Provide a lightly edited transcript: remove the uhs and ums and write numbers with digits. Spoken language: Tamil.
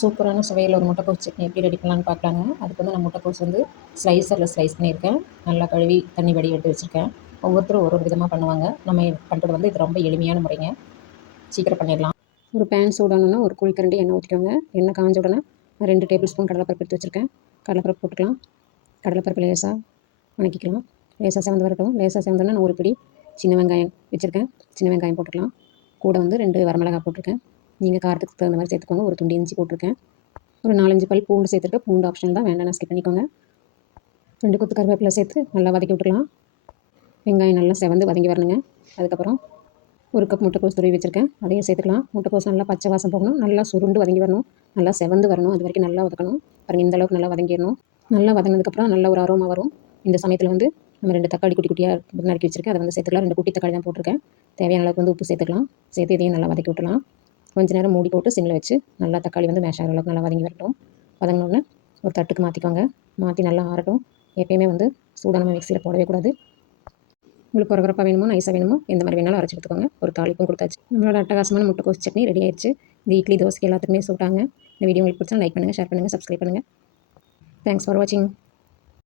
சூப்பரான சுவையில் ஒரு முட்டைக்கோஸ் சட்னி எப்படி ரெடி பண்ணலான்னு பார்க்கலாங்க. அதுக்கு வந்து நான் முட்டைக்கோஸ் வந்து ஸ்லைஸரில் ஸ்லைஸ் பண்ணியிருக்கேன். நல்லா கழுவி தண்ணி வடிகட்டி வச்சுருக்கேன். ஒவ்வொருத்தரும் ஒரு ஒரு விதமாக பண்ணுவாங்க. நம்ம பண்ணுறது வந்து இது ரொம்ப எளிமையான முறைங்க. சீக்கிரம் பண்ணிடலாம். ஒரு பேன் சூடானோன்னா ஒரு குழிக்கரண்டி எண்ணெய் ஊற்றிக்கோங்க. எண்ணெய் காஞ்ச உடனே 2 டேபிள் ஸ்பூன் கடலைப்பருப்பு எடுத்து வச்சுருக்கேன். கடலைப்பருப்பு போட்டுக்கலாம். கடலைப்பருப்பு லேசாக வணக்கிக்கலாம். லேசாக செவந்து வரட்டும். லேசாக செவந்தோன்னா நான் ஒரு பிடி சின்ன வெங்காயம் வச்சுருக்கேன். சின்ன வெங்காயம் போட்டுக்கலாம். கூட வந்து 2 வரமிளகாய் போட்டிருக்கேன். நீங்கள் காரத்துக்கு தகுந்த மாதிரி சேர்த்துக்கோங்க. ஒரு துண்டு இஞ்சி போட்டிருக்கேன். ஒரு 4-5 பல் பூண்டு சேர்த்துருக்கேன். பூண்டு ஆப்ஷன் தான், வேண்டாம் ஸ்கிப் பண்ணிக்கோங்க. 2 கொத்து கருவேப்பிலை சேர்த்து நல்லா வதக்கி விட்டுக்கலாம். வெங்காயம் நல்லா செவந்து வதங்கி வரணுங்க. அதுக்கப்புறம் ஒரு கப் முட்டைக்கோஸ் துருவி வச்சுருக்கேன். அதையும் சேர்த்துக்கலாம். முட்டைக்கோஸ் நல்லா பச்சை வாசம் போகணும். நல்லா சுருண்டு வதங்கி வரணும். நல்லா செவந்து வரணும். அது வரைக்கும் நல்லா வதக்கணும். பாருங்கள், இந்த அளவுக்கு நல்லா வதங்கிடணும். நல்லா வதங்கினதுக்கப்புறம் நல்ல ஒரு அரோமா வரும். இந்த சமயத்தில் வந்து நம்ம 2 தக்காளி குட்டி குட்டியாக நறுக்கி வச்சுருக்கேன். அதை வந்து சேர்த்துக்கலாம். 2 குட்டி தக்காளி தான் போட்டிருக்கேன். தேவையான அளவுக்கு வந்து உப்பு சேர்த்துக்கலாம். சேர்த்து இதையும் நல்லா வதக்கி விட்டுலாம். கொஞ்சம் நேரம் மூடி போட்டு சிம்மில் வச்சு நல்லா தக்காளி வந்து மேஷ் ஆகிற அளவுக்கு நல்லா வதங்கி வரட்டும். வதங்கினோடனே ஒரு தட்டுக்கு மாற்றிக்கோங்க. மாற்றி நல்லா ஆறட்டும். எப்பயுமே வந்து சூடாக நம்ம மிக்சியில் போடவே கூடாது. உங்களுக்கு கொரகொரப்பாக வேணுமோ நைஸாக வேணுமோ எந்த மாதிரி வேணாலும் அரைச்சி எடுத்துக்கோங்க. ஒரு தாளிப்பும் கொடுத்தாச்சு. நம்மளோட அட்டகாசமான முட்டைக்கோஸ் சட்னி ரெடி ஆயிடுச்சு. இந்த இட்லி தோசைக்கு எல்லாத்துக்குமே சூட்டாங்க. இந்த வீடியோ உங்களுக்கு பிடிச்சா லைக் பண்ணுங்கள், ஷேர் பண்ணுங்கள், சப்ஸ்கிரைப் பண்ணுங்கள். தேங்க்ஸ் ஃபார் வாட்சிங்.